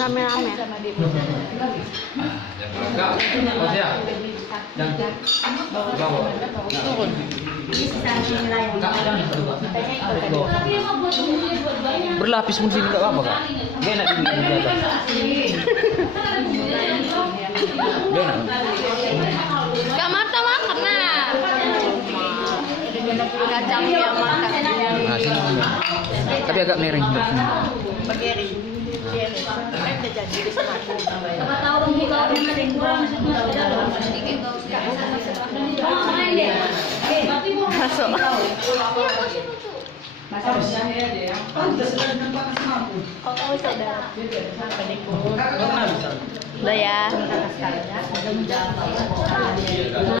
Rame-rame. Berlapis pun sini enggak apa-apa, Kak. Dia enak di atas. Dia enak. Kak Marta makan nah. Kacang yang makan. Nah, sini. Tapi agak miring. Bergeri. Masuk. Udah ya.